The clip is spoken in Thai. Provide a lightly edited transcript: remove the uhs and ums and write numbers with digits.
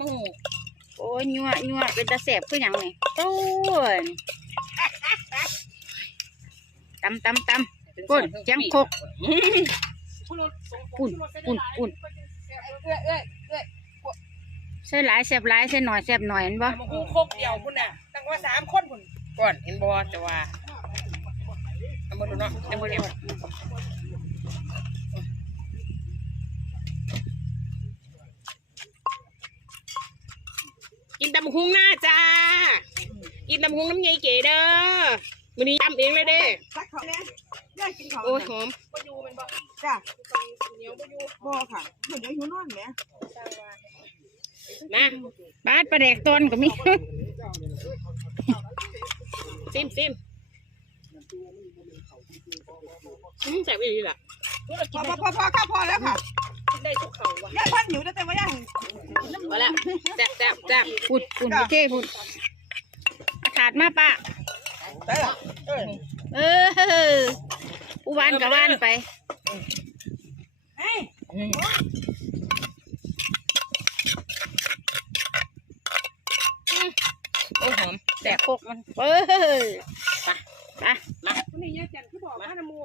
มูโอ้ยยั่วเป็นตาแสบคือหยังนี่โอ้ยตำปุ่นเจียงคกปุ่นใส่หลายแสบหลายใส่หน่อยแสบหน่อยเห็นบ่ โคกเดียวคุณน่ะตั้งว่า3 คนคุณก่อนเห็นบ่แต่ว่าเอามาดูเนาะเอามาเนี่ยกินตำหุงหน้าจ้ากินตำหุงน้ำใหญ่เก๋เด้อมื้อนี้ทำเองเลยเด้ ซักเขาเนี่ยได้กินเขา โอ้ยหอม จ้ะบ่ค่ะเหมือนอยู่นอนแหม นะ บาดปลาแดกต้นก็มี ซิมแซ่บอีหลีล่ะ พอค่ะพอแล้วค่ะ ได้ทุกเขาว่ะ ย่าพันอยู่แต่ว่าย่า พอแล้วแซ่บ ปุ่นโอเคปุ่นขาดมาปะ ได้หรอ ผู้วานกับวานไป โอ้ยหอม แดกโคกมันไป มา นี่ย่าจันคือบอกว่าน้ำมู